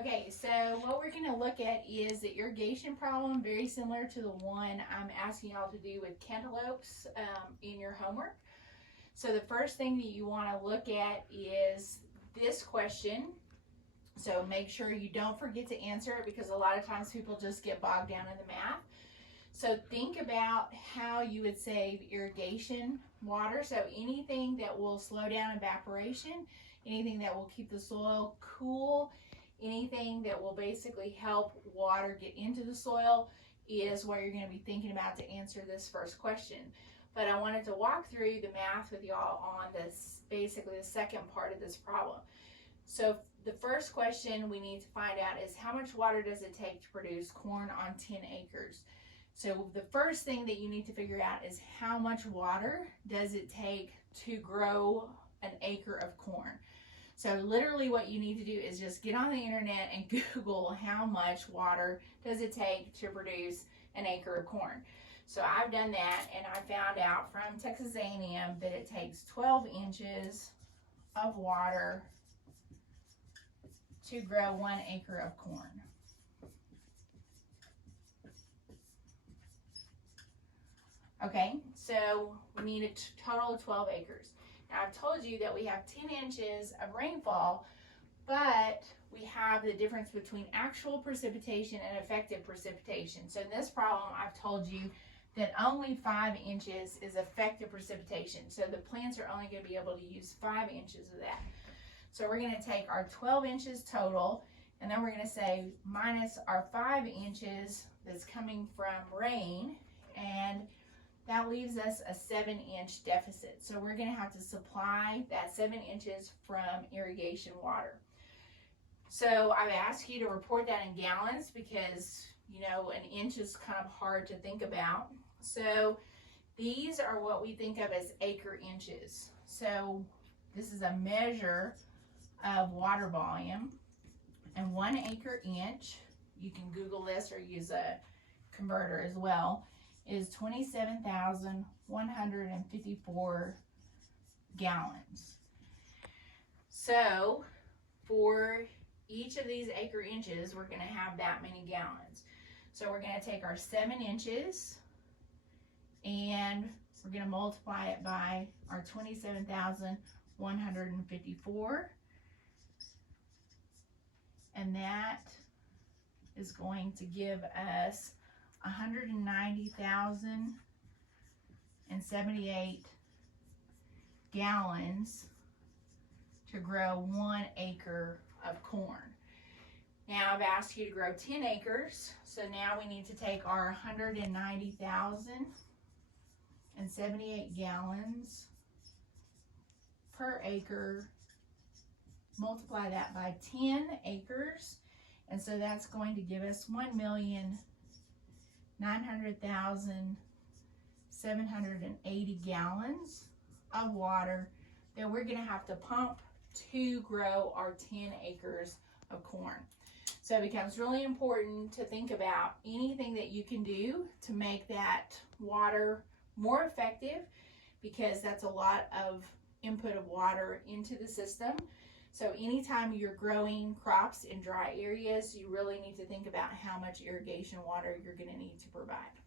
Okay, so what we're going to look at is the irrigation problem, very similar to the one I'm asking y'all to do with cantaloupes in your homework. So the first thing that you want to look at is this question. So make sure you don't forget to answer it, because a lot of times people just get bogged down in the math. So think about how you would save irrigation water. So anything that will slow down evaporation, anything that will keep the soil cool, anything that will basically help water get into the soil is what you're going to be thinking about to answer this first question. But I wanted to walk through the math with y'all on this, basically the second part of this problem. So the first question we need to find out is, how much water does it take to produce corn on 10 acres? So the first thing that you need to figure out is, how much water does it take to grow an acre of corn? So literally what you need to do is just get on the internet and Google how much water does it take to produce an acre of corn. So I've done that, and I found out from Texas A&M that it takes 12 inches of water to grow 1 acre of corn. Okay, so we need a total of 12 acres. Now I've told you that we have 10 inches of rainfall, but we have the difference between actual precipitation and effective precipitation. So in this problem, I've told you that only 5 inches is effective precipitation. So the plants are only going to be able to use 5 inches of that. So we're going to take our 12 inches total, and then we're going to say minus our 5 inches that's coming from rain, and that leaves us a 7-inch deficit. So we're going to have to supply that 7 inches from irrigation water. So I've asked you to report that in gallons, because you know an inch is kind of hard to think about. So these are what we think of as acre inches. So this is a measure of water volume, and 1 acre inch, you can Google this or use a converter as well, is 27,154 gallons. So for each of these acre inches, we're going to have that many gallons. So we're going to take our 7 inches and we're going to multiply it by our 27,154, and that is going to give us 190,078 gallons to grow 1 acre of corn. Now I've asked you to grow 10 acres, so now we need to take our 190,078 gallons per acre, multiply that by 10 acres, and so that's going to give us 1,900,780 gallons of water that we're going to have to pump to grow our 10 acres of corn. So it becomes really important to think about anything that you can do to make that water more effective, because that's a lot of input of water into the system. So anytime you're growing crops in dry areas, you really need to think about how much irrigation water you're going to need to provide.